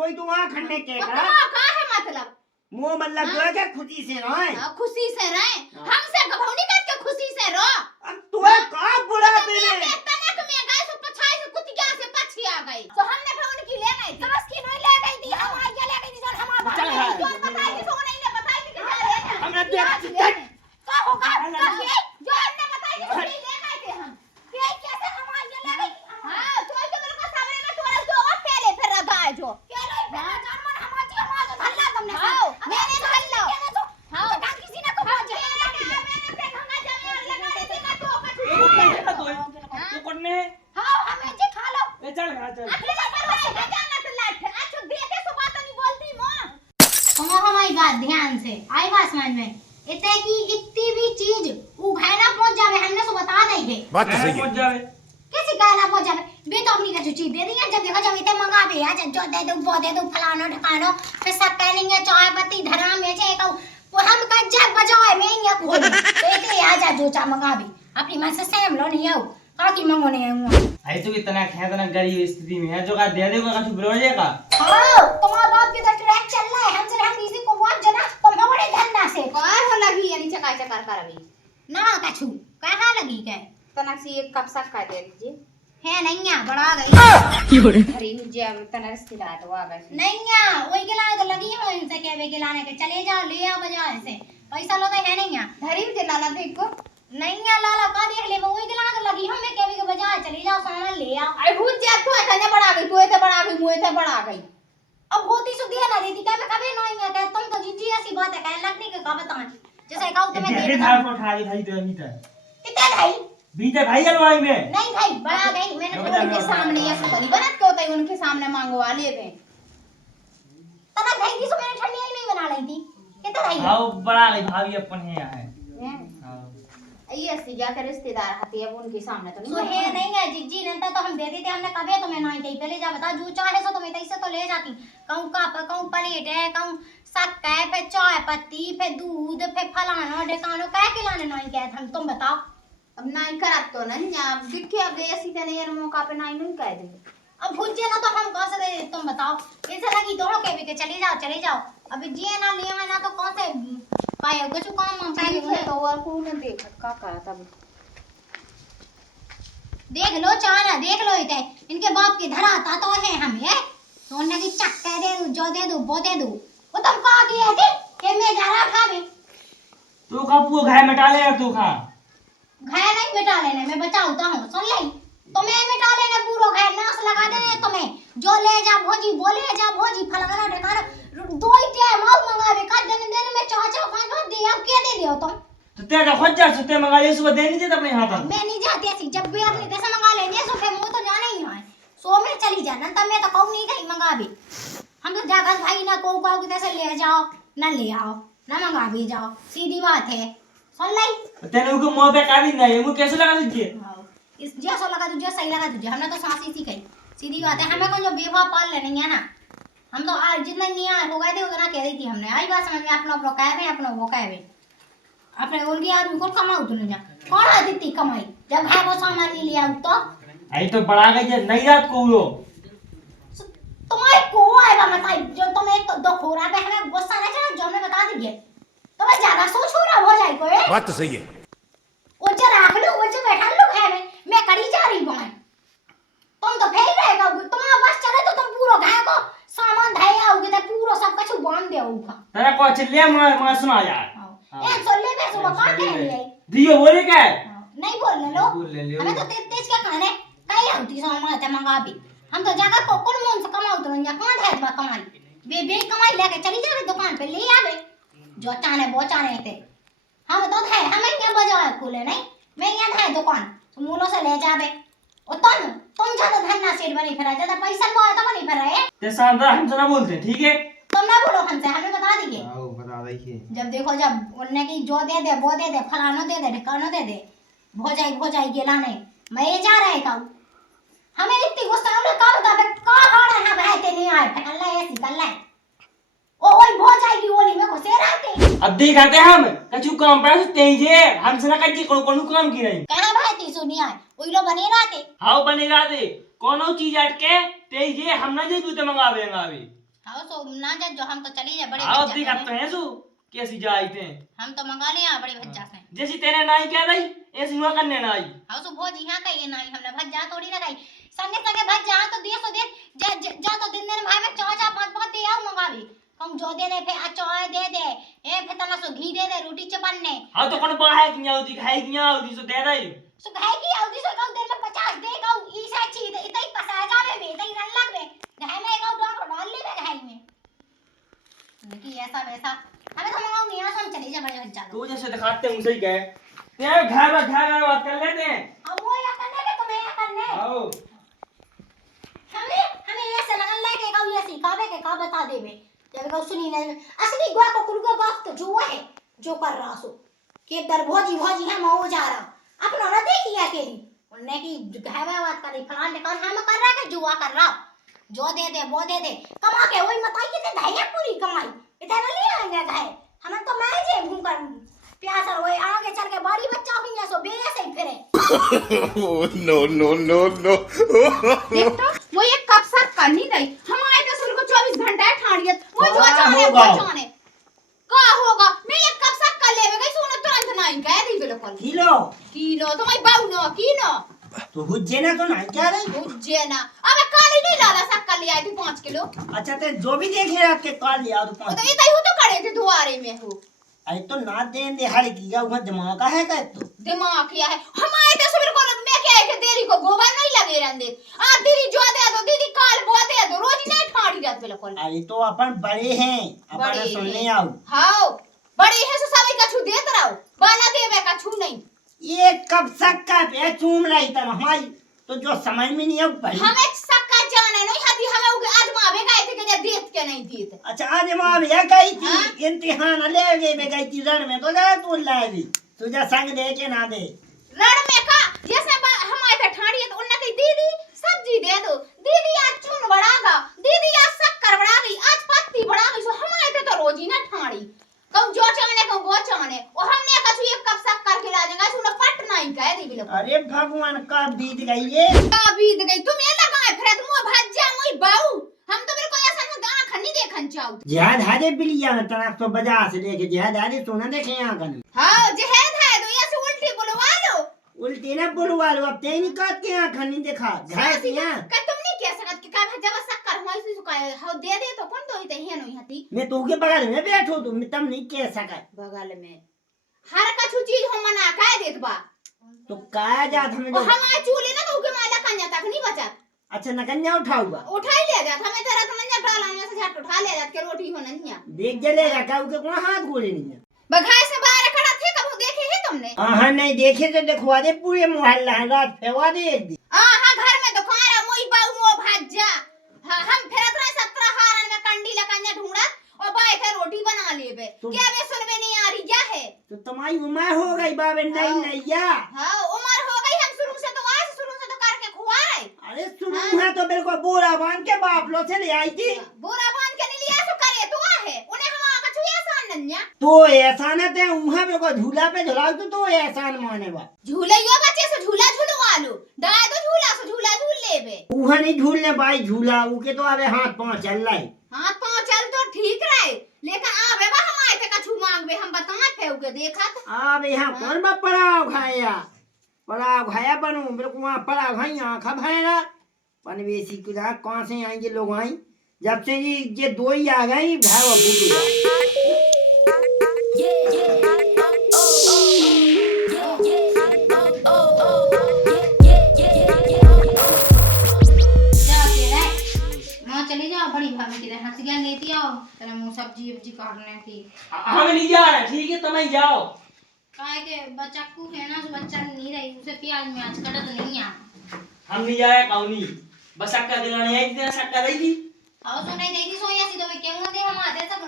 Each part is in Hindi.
तोय तू वहां खन्ने के का है मतलब मुंह मतलब जो है कि खुशी से रहे खुशी से रहे हमसे गभौनी करके खुशी से रो। अब तू का बुढ़ा पेले तनक में गए सो पछाई से कुतिया से पछी आ गई तो हमने फिर उनकी ले गई समझ की नहीं ले गई थी हम आगे ले गई थी जो हमारा चल है जो बताई थी सो नहीं ने बताई थी कि जा ले हमने देख का होगा जो हमने बताई थी ले गए थे हम ये कैसे हम आगे ले गई हां तो के मेरे को सामने में तोड़ दो और फेरे फिर रगा जो के रे जान मन हम आज हमारा धल्ला तुमने मैंने धल्ला हां किसी ने को बात मैंने फिर हंगा जमीन लगा दी थी ना तू करने हां हमें जे खा लो ले चल घर चल अकेला करवा जाना तो लाट अच्छा देखे सो बात नहीं बोलती मां सुनो हमारी बात ध्यान से आई बात समझ में इतने की इतनी भी चीज उ घायला पहुंच जावे हमने सो बता देंगे बात तो सही है पहुंच जावे कैसे घायला पहुंच जावे बे तो अपनी का चीज दे दी जब देखो जब इतने मंगा बे आज जो दे दो वो दे दो फलानो ढकानो फिर सब कहेंगे चाय पत्ती धरा में छे को हम का जग बजाए में ये खोल तो इतने आ जा जो चा मंगा बे अपनी मन से सेम लो नहीं आओ का की मंगो नहीं आऊंगा आई तो इतना खेतना गरीब स्थिति में है जो का दे देगा का चुप रह जाएगा हां तुम्हारा बाप के तो ट्रैक चल रहा है हमसे हम किसी को वाट जना तुम बड़े धंधा से काय हो लगी यानी चकाई चकार करबी ना कछु कहां लगी के तनक से एक कप सक का दे दीजिए है नैया बड़ा गई अरे मुझे अब तनक से ला तो आ गई नैया ओई के लाए तो लगी हो इनसे कहवे के लाने के चले जाओ ले आओ बाजार से पैसा लो तो है नैया धरी मुझे लाला देख को नैया लाला का देख ले ओई के लाए तो लगी हो मैं कहवे के बाजार चले जाओ सामान ले आओ अरे भूत जा तू इतने बड़ा गई तू इतने बड़ा गई मुझे इतने बड़ा गई अब होती सो दिया ना देती क्या मैं कभी नहीं है तुम तो जिद्दी ऐसी बात है कह लगने के का बताएं जैसे कहूं तो मैं दे धार को उठा दी भाई तो भीतर कितना भाई भीतर भाई अलवाई में नहीं भाई बड़ा गई मैंने तो उनके सामने ये सुतली बनत क्यों तई उनके सामने मांगवा ले वे तना भाई की सो मैंने ठंडी नहीं बना ली थी कितना भाई हां बड़ा गई भाभी अपन है हां ये ऐसी जाकर रिश्तेदार आते हैं उनके सामने तो नहीं सो है नहीं है जिज्जी नंता तो हम दे देते हमने कभी तो मैं नहीं कही पहले जा बता जो चाहे सो तो मैं तैसे तो ले जाती कहूं कप कहूं प्लेट है कहूं शक्कर है पे चाय पत्ती पे दूध पे फलाना ढेकानो क्या खिलाने नहीं कहते हम तुम बताओ अब नहीं करत तो नहीं आप दिखे अब ऐसी तरह ये मौका पे नहीं कह देंगे अब भूजे ना तो हम कौन से तुम बताओ ऐसा लगी दोनों के भी के चले जाओ अब जिए ना लिए ना तो कौन से पाए कुछ काम हम पाए तो और को न देख का तब देख लो चाना देख लो इते इनके बाप की धरा था तो है हम ये सोने की चक्के दे दो जो दे दो वो दे दो वो तुम का किए थे कि मैं जरा खावे तू का पूरा घाय मिटा ले तू खा घाय नहीं मिटा लेने मैं बचाऊता हूं सुन ले तुम्हें मिटा लेने पूरा घाय नाश लगा देने तुम्हें जो ले जा भोजी बोले जा भोजी फलाना ढकाना दो ही टाइम माल मंगावे का दिन में चाचा पांच दे अब के दे दियो तुम तो तेरा खोज जा सुते मंगा ले सुबह दे नहीं देता अपने हाथ मैं नहीं जाती ऐसी जब भी अपने पैसे मंगा लेंगे सो फिर मुंह तो जाना ही है सो में चली जाना तब मैं तो कहूं नहीं कहीं मंगावे हम तो जाकर भाई ना को कैसे ले जाओ ना ले आओ ना मंगा भी जाओ सीधी बात है सुन लाई तेरे को मुंह पे काटी नहीं मुंह कैसे लगा दीजिए इस जैसा लगा तुझे सही लगा तुझे हमने तो सांस ही सीखी सीधी बात है हमें को जो बेवफा पाल लेनी है ना हम तो आज जितना निया हो गए थे उतना कह रही थी हमने आई बात समझ में अपना कहवे अपना वो कहवे अपने उनकी आदमी को कमाऊ तूने जा कौन है इतनी कमाई जब है वो सामान ले लिया तो आई तो बड़ा गई नहीं रात को वो तुम्हारे को आएगा मतलब जो तुम्हें तो दो खोरा पे हमें गुस्सा ना चला जो हमें बता दीजिए तो बस ज्यादा सोच हो रहा हो जाए कोई बात तो सही है वो जो राख लो वो जो बैठा लो है मैं कड़ी जा रही हूं तुम तो फेल रहेगा तुम्हारा बस चले तो तुम पूरा घाय को सामान धाया होगे तो पूरा सब कुछ बांध दे होगा तेरा को चले मैं सुना यार ए सोले पे सुबह कौन कह रही है दियो बोले क्या नहीं बोलने लो हमें तो तेज का खाने कई होती सामान ते मंगा भी हम तो जाकर कोकुन मुंह से कमाऊ तो या कौन है बात कमाई बे कमाई लेके चली जावे दुकान पे ले आवे जो चाने वो चाने थे हम तो है हमें क्या बजाए खोले नहीं मैं यहां है दुकान तुम मूलो से ले जावे ओ तुम ज्यादा धन्ना सेठ बनी फिरा ज्यादा पैसा बोया तो बनी फिरा है ते शानदार हमसे ना बोलते ठीक है तुम ना बोलो हमसे हमें बता दीजिए आओ बता दीजिए जब देखो जब उन्ने की जो दे दे वो दे दे फलानो दे दे ढकानो दे दे हो जाए ये लाने मैं ये जा रहा है कहूं हमें इतनी गुस्सा आने का बता बे का हाड़ा ना बहते नहीं आए अल्लाह ऐसी कल्ला ओ ओए हो जाएगी ओली में घुसे रहते अब दिखाते हम कछु काम पर तेज है हमसे ना कच्ची कोनो काम की नहीं कहां बहती सुनी आए ओई लो बने रहते हाउ बने रहते कोनो चीज अटके तेज है हम ना जे जूते मंगावे अभी हाँ तो ना जा जो हम तो चली जाए बड़े आओ भज्जा ती करते हैं सु कैसी जाते हैं हम तो मंगा ले यहाँ बड़े भज्जा से जैसी तेरे नाई क्या रही ऐसी हुआ करने नाई हाँ तो भोज यहाँ का ये नहीं हमने भज्जा थोड़ी ना खाई संगे संगे भज्जा तो दे सो दे जा तो दिन दिन भाई में चार पांच पांच दे आओ मंगा भी हम जो दे दे फिर चाय दे दे ए फिर तना सो घी दे दे रोटी चपन्ने हाँ तो कौन बाहर किया होती खाई किया होती सो दे रही सो खाई की आउदी सो कल दिन में 50 दे गाऊ ई सा चीज इतई पसा जावे बे इतई रन लगवे घाई में गाऊ डाल ले बे घाई में देखी ऐसा वैसा हमें तो मंगाऊ नहीं आ हम चले जा बड़े भज्जा तू जैसे दिखाते हैं उसे ही कहे तेरे घर में बात कर लेते हैं अब वो या करने के तुम्हें या करने आओ हमें ऐसे लगन लगे गाऊ ये सिखावे के का बता देवे जब गाऊ सुनी नहीं असली गुआ को कुलगा बात तो जो है जो कर रहा सो के दर भोजी है मो जा रहा अपना न देखी अकेली उन्ने की घावा बात करी फलान ने कौन हम कर रहा के जुआ कर रहा जो दे दे वो दे दे कमा के वही बताई कि धाया पूरी कमाई इधर ले आएंगे घाय हम तो मैं जे घूम कर प्यास और वो आगे चल के बारी बच्चा हुई है सो बेया से फिरे no. वो ये कब सक करनी नहीं हम आए तो सुन को 24 घंटा ठाड़ियत वो जो हाँ, चाहे होगा। वो चाहे का होगा मैं ये कब सक कर लेवे गई सुनो तुरंत नहीं कह दी बिल्कुल किलो तो मैं बाऊ न किलो तो हुज्जे ना तो नहीं क्या रही मुझे ना अब काली नहीं लाला सक कर ले आई थी 5 किलो अच्छा ते जो भी देखे रात के काल लिया तो तो पाँच ये तई तो खड़े थे दुआरे में हो अरे तो ना दें दे हर किया वहाँ दिमाग का है क्या तो दिमाग किया है हम आए तो सुबह को मैं क्या है कि देरी को गोबर नहीं लगे रहंदे आ दीदी जो दे दो दीदी काल वो दे दो रोज नहीं ठाड़ी रात बिल्कुल अरे तो अपन बड़े हैं अपन सुनने आओ हां बड़ी है सो सभी का छू देत रहो बाला देवे का छू नहीं ये कब सक का पे चूम रही तब हमारी तो जो समझ में नहीं अब पड़ी हमें सक्का जाने नहीं हदी हमें उगे आजमावे गए थे कि देत के नहीं देत अच्छा आज माँ भैया गई थी हाँ? इम्तिहान ले गई मैं गई थी रण में तो जा तू लाएगी तुझे संग दे के ना दे रण में का जैसे हम आए थे ठाड़ी तो उन्होंने कही दीदी सब्जी दे दो दीदी आज चून बढ़ागा दीदी आज शक्कर बढ़ा गई आज पत्ती बढ़ा गई सो हम आए थे तो रोज ही ना ठाड़ी कब जो चाहने को वो चाहने और हमने कछु एक कप शक्कर खिला देगा सुनो पट नहीं कह दी बिल्कुल अरे भगवान का बीत गई ये का बीत गई तुम ये लगाए फिर तुम भज्जा मुई बाऊ हम तो बिल्कुल ऐसा न आंख नहीं देखन चाहू जिहाद हारे बिलिया में तना तो बाजार से लेके जिहाद हारे सोना देखे यहाँ कन हां जहेद है तो ऐसे उल्टी बुलवा लो उल्टी ना बुलवा लो अब तेरी काट के यहाँ खनी देखा घास यहाँ का तुम नहीं कह सकत कि का भज्जा बस शक्कर होई से सुकाए हो दे दे तो कौन तो ही है नहीं हती मैं तो के बगल में बैठो तुम तब नहीं कह सका बगल में हर कछु चीज हम मना कह देत बा तो काया जात हमें और हम आज चूल्हे ना तो के माला कन्या तक नहीं बचा अच्छा नकन्या उठाऊगा उठा ही ले जात हमें तेरा तो नन्या डाला में से झट उठा ले जात के रोटी हो नन्या देख जलेगा का उके कोई हाथ गोले नहीं है बघाई से बाहर खड़ा थे कब देखे है तुमने हाँ नहीं देखे तो दिखवा दे पूरे मोहल्ला रात फेवा दे एक दिन हां घर में तो खारा मोई बाऊ मो भज्जा हां हम फिरत रहे 17 हारन में कंडी लकन्या ढूंढत और बाय के रोटी बना लेबे क्या वे सुनबे नहीं आ रही क्या है तो तुम्हारी उम्र हो गई बाबे नहीं नहीं या हां उम्र हो गई हम शुरू से तो करके खुआ रहे अरे शुरू है तो बिल्कुल बोरा बांध के बाप लो से ले आई थी बोरा बांध के नहीं लिया सो करे तो है उन्हें हम आका छुया सान नन्या तो ऐसा न ते उहा बिल्कुल झूला पे झुलाओ तो एहसान माने बा झूलैयो बच्चे से झूला झूलवा लो दाए तो झूला से झूला झूल लेबे उहा नहीं झूलने भाई झूला उके तो अबे हाथ पांव चल रहा है हाथ पांव चल तो ठीक रहे लेकिन आबे बा हम आए थे कछु मांगबे हम बता फेउ के देखत अब यहाँ कौन बा पड़ाव खाया बनू बिल्कुल वहाँ पड़ाव खाई आँखा भैरा पनवेसी कुदा कहाँ से आएंगे लोग आई जब से ये दो ही आ गई भाई वो बूढ़ चली जाओ बड़ी भाभी की तरह हंसिया लेती आओ तेरे मुंह सब्जी वब्जी काटने की हमें नहीं जा रहा ठीक है तुम जाओ काहे के बच्चा को है ना जो बच्चा नहीं रही उसे प्याज में आज कटत नहीं आ हम नहीं जाए कौनी बस सक्का दिलाने आई तेरा सक्का दई थी आओ तो नहीं देगी सोया सी तो मैं क्यों दे हम आते सब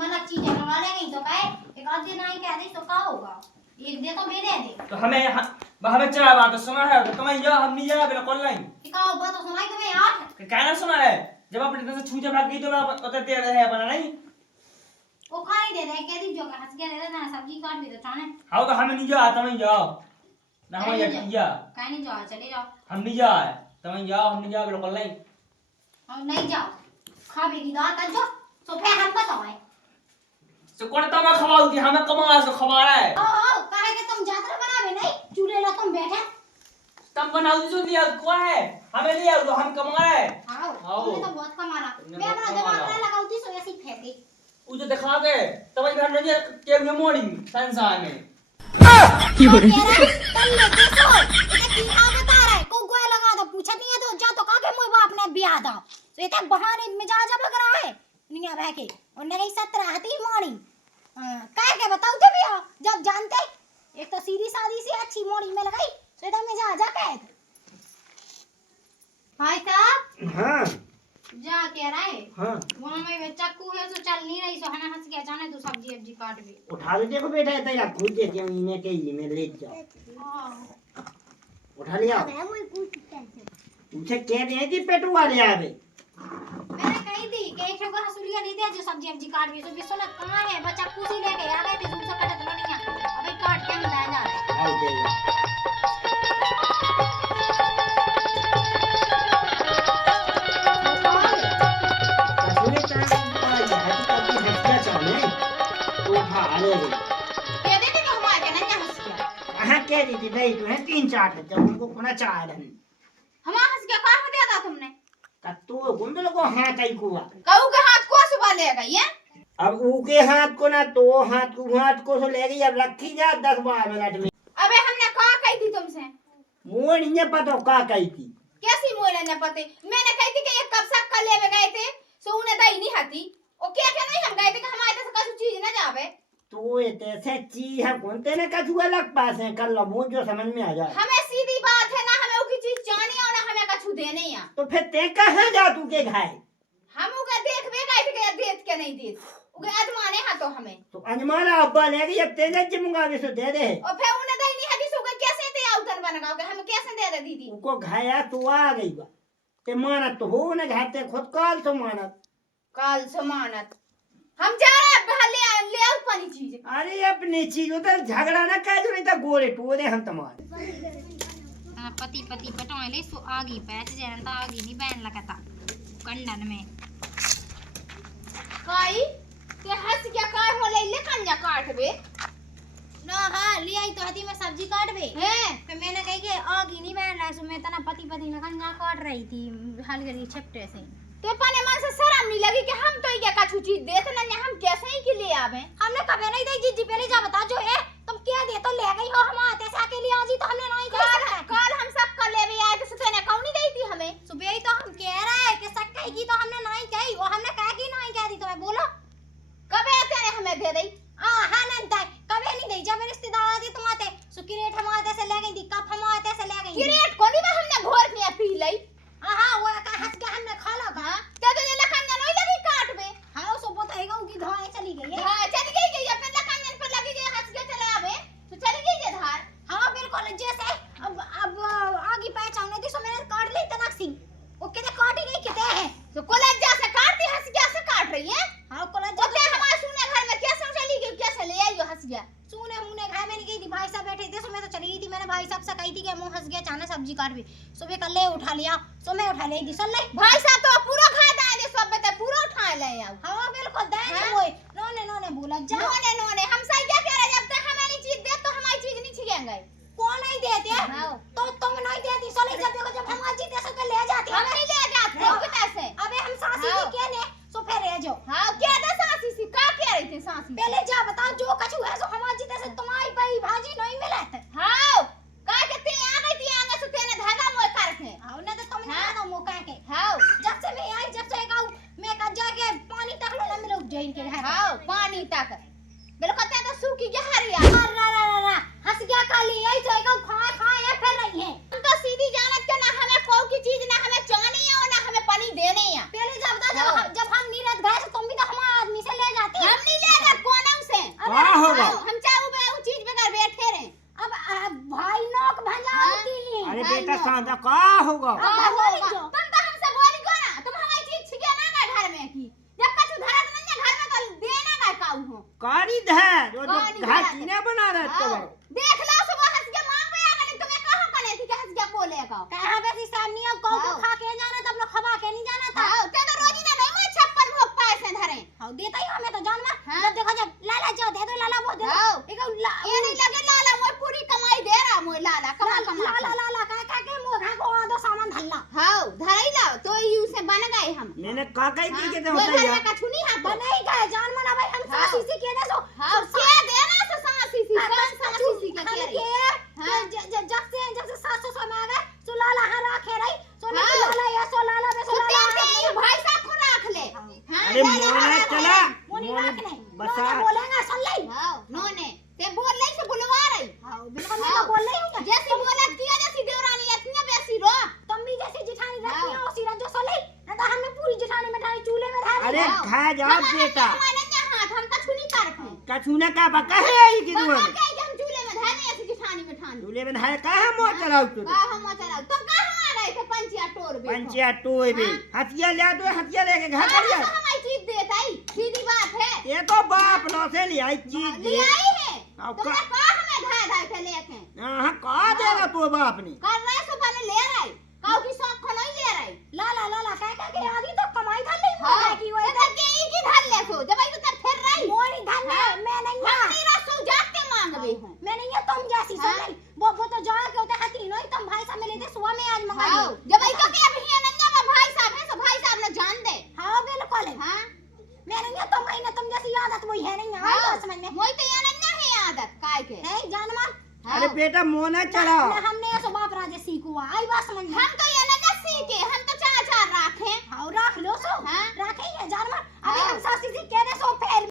मन चीजें मंगा लेंगे तो काहे एक आध दिन नहीं कह दे तो का होगा एक दे तो मैं दे दे तो हमें चला बात सुना है तो तुम जाओ हम नहीं जाए बिल्कुल नहीं का होगा तो सुनाई तुम्हें यार कहना सुना है जब अपने तरफ से छूटे भाग गई तो उतर दे रहे हैं बना नहीं वो खाई दे दे कह दी जो हंस के दे दे ना सब्जी काट भी तो चाने हाँ तो हमें नहीं जाओ तुम जाओ ना हम या काहे नहीं जाओ चले जाओ हम नहीं जाए तुम जाओ हम नहीं जाओ बिल्कुल नहीं हम नहीं जाओ खावेगी दाल का जो सो फिर हम बताओ तो कौन तमा खवाऊ थी हमें कमा से खवा रहा है ओ काहे के तुम यात्रा बनावे नहीं चूल्हे ला तुम बैठे तब बनाऊ जो लिया को है हमें लिया तो हम कमा रहे हैं आओ तुमने तो बहुत कमाना मैं अपना दिमाग ना लगाऊती सो ऐसी फेंके वो जो दिखा के तब घर में के में मोड़ी संसार में की हो रहा है कल लेके सो ये की आ बता रहा है को गोया लगा दो पूछा नहीं है तो जा तो काके मोय बाप ने ब्याह दा तो ये बहाने मिजाज बग रहा है निया बह के उन्ने कही 17 हती मोड़ी काहे के बताओ तो भैया जब जानते एक तो सीधी सादी सी अच्छी मोड़ी में लगाई तो में जा जा कह भाई साहब हाँ जा कह रहा है हाँ वहां में चाकू है तो चल नहीं रही सो है ना हंस के जाने तो सब्जी अब्जी काट भी उठा ले देखो बेटा इतना या खुद देखे इन्हें के ही में ले जाओ उठा लिया उसे कह रहे कि पेटुआ ले आवे मैंने कही थी कि एक को हसुलिया दे दिया जो सब्जी अब्जी काट भी सो बिसोला कहां है बच्चा कुसी लेके आ गए थे तुमसे कटत नहीं है अबे काट के मिलाया जा रहा है आओ दे कह दी थी नहीं तो है 3-4 जब उनको खुना चाह रहे हम हंस के कहा हो दिया था तुमने तो गुंडल को हाथ आई कुआ कहू के हाथ को सुबह ले गई है अब ऊके हाथ को ना तो हाथ को तो ले गई अब रखी जा 10-12 मिनट में अबे हमने कहा कही थी तुमसे मुझे नहीं पता का कही थी कैसी मुझे नहीं पता मैंने कही थी कि ये कब सब कल ले गए थे सो उन्हें दही नहीं हती ओ क्या क्या नहीं हम गए थे कि हमारे से कुछ चीज ना जावे तो ये ऐसे चीज है कौनते ने कछु अलग पास है कर लो मुझे जो समझ में आ जाए हमें सीधी बात है ना हमें उसकी चीज चाहनी और ना हमें कछु देने या तो फिर ते कहां जा तू के घाय हम उका देख वे गए थे कि देत के नहीं देत उके आजमाने हा तो हमें तो अजमाना अब्बा ले गई अब तेरे जमुंगा भी सो दे दे और फिर उन्हें दही नहीं हती सो के कैसे ते आउतन बनाओगे हम कैसे दे दे दीदी उनको घाया तू आ गई बा ते मानत तो हो न घाते खुद काल तो मानत काल समानत हम जा रहे हैं ले आओ पानी चीज अरे अपनी चीज उधर झगड़ा ना कर दो नहीं तो गोरे टोरे हम तुम्हारे पति पति पटोले सो आगी पैच जनता आगी नहीं बहन लगता कंडन में काई ते हंस क्या कार हो ले कंजा काट बे ना हां ले आई तो हती में सब्जी काट बे हैं फिर मैंने कही कि आगी नहीं बहन रहा सो मैं तना पति पति ना कंजा काट रही थी हाल गली छपटे से तो पाने मन से शर्म नहीं लगी कि हम तो ये कछु चीज देत ना हम कैसे ही के लिए आवे हमने कभी नहीं दे जी पहले जा बता जो है तुम क्या दे तो ले गई हो हम आते से अकेले आज ही तो हमने नहीं कहा कल हम सब कल ले भी आए तो तूने कौन नहीं दी थी हमें सुबह ही तो हम कह रहा है कि सब कहेगी तो हमने नहीं कही वो हमने कहा कि नहीं कह दी तुम्हें बोलो कब आते ने हमें दे दी हां नंता कभी नहीं दी जब रिश्तेदार आते तुम आते सो क्रेट हम आते से ले गई थी कप हम आते से ले गई क्रेट कोनी में हमने घोर में पी लई हां वो का हंस के हमने खा ला का तो तुझे लखन नहीं लगी काट में हां सो बताएगा उनकी धाए चली गई है हां चली गई अपने लखन पर लगी गई हंस के चले आवे तो चली गई है धार हां बिल्कुल जैसे अब आगे पहचानने थी सो मैंने काट ली तनक सिंह वो कहते काटी नहीं कहते हैं तो कॉलेज जा से काटती हंस गया से काट रही है हां कॉलेज जा हमारे सुने घर में कैसे चली गई कैसे ले आई हंस गया सुने मुने घर में नहीं गई थी भाई साहब बैठे थे सो मैं तो चली गई थी मैंने भाई साहब से कही थी कि मुंह हंस गया चाने सब्जी काट भी सुबह कल ले उठा लिया सो मैं उठा ले दी सुन ले भाई साहब तो पूरा खा दाए दे सब बता पूरा उठा ले आओ हां बिल्कुल दाए दे ओए नोने बोला जा नोने हम सही क्या कह रहे जब तक हमारी चीज दे तो हमारी चीज नहीं छिगेंगे कौन नहीं देते तो तुम नहीं देती सो ले जब हम आज जीते से ले जाती हम नहीं ले जाते कैसे अबे हम सासी की क्या ने सो फिर रह जाओ हां क्या दे सासी सी का कह रही थी सासी पहले जा बताओ जो कछु है सो हम आज जीते से तुम्हारी भाई भाजी नहीं मिलत हां का कहते आ गई थी आगे से तेने धागा मोय कर के हां ना तो तुम ना दो मौका के हां जब से मैं आई जब से गाऊ मैं का जाके पानी तक लो ना मिलो जैन के घर हां पानी तक बिल्कुल ते तो सूखी गहरिया रा हंस गया काली आई जाएगा खाए फिर रही है हम तो सीधी जानत के ना हमें को की चीज ना हमें चाहनी है और ना हमें पानी देने है पहले जब बता जब हम नीरज गए तो तुम भी तो हमारे आदमी से ले जाती हम नहीं ले जाते कोनों से क्या होगा हम चाहे वो चीज बगैर बैठे रहे अब भाई नोक भजाती अरे बेटा सांझा का होगा तुम तो हमसे बोली को ना तुम हमारी चीज छिके ना घर में की जब कछु धरत नहीं घर में तो देना का काऊ हो कारी धर वो जो घर कीने बना रहे तो देख लो सुबह हंस के मांग पे आ गई तुम्हें कहां कने थी कि हंस के बोले का कहां पे सी सामने अब को खा के जाना तब लोग खवा के नहीं जाना था ते तो रोजी ना नहीं मैं छप हाँ देता ही हमें तो जानवर जब देखो जब लाला जो दे दो लाला वो दे दो ये नहीं लगे लाला मोर पूरी कमाई दे रहा मोर लाला कमा लाला लाला का के मोर खा को दो सामान धल्ला हाँ धरई ला तो यू से बन गए हम मैंने काका की के होता है यार का छुनी हाथ बन ही गए जान मना भाई हम सासी से के दे सो हां के देना से सासी से कौन सासी से के हां जब से 700 में आ गए सो लाला हां रखे रही सो लाला या सो लाला में सो लाला भाई साहब को रख ले अरे मोने चला मोने बसा बोलेगा सुन ले हां नोने ते बोल ले से बुलवा रही हां बिल्कुल मैं बोल रही हूं जैसे बोला किया जैसी देवरानी इतनी बेसी रो तुम भी जैसी जिठानी रखी हो उसी रंजो सोले ना तो हमने पूरी जिठानी में ढाई चूल्हे में धारी अरे खा जाओ बेटा हमारे हाथ हम कछुनी कर थे कछुना का बका है आई की दुआ में कहीं हम चूल्हे में धारे ऐसी जिठानी में ठान चूल्हे में धारे का हम मोर चलाओ तू का हम चलाओ तुम कहां आ रहे थे पंचिया टोर बे पंचिया टोय बे हथिया ले दो हथिया लेके घर चलिए हमारी चीज देता ही सीधी बात है ये तो बाप लो से ले आई चीज ले आई है अब तुमने कहा हमें धाय धाय के लेके हां का देगा तो बाप ने कर रहे सो बने ले रहे काऊ की शौक को नहीं ले रहे लाला लाला कह के आदि तो कमाई धर ले मोर की वो तो के ही की धर ले सो जब आई तो फिर रही मोरी धर ले मैं नहीं हम तेरा सो जात के मांगबे हूं मैं नहीं है तुम जैसी सो नहीं वो तो जा के होते हती नहीं तुम भाई साहब में लेते सुबह में आज मंगा लो जब आई तो के अभी है नंगा में भाई साहब है सो भाई साहब ने जान दे हां बिल्कुल हां मैं नहीं है तुम नहीं तुम जैसी आदत वही है नहीं हां समझ में मोई तो ये नहीं है आदत काय के नहीं जानवर अरे बेटा मोना चलाओ हमने ऐसा बाप राजे सीखुआ आई बात समझ में हम तो ये ना सीखे हम तो चार चार रखे हां रख लो सो हां रखे ये जानवर अभी हम सासी से कह दे सो फिर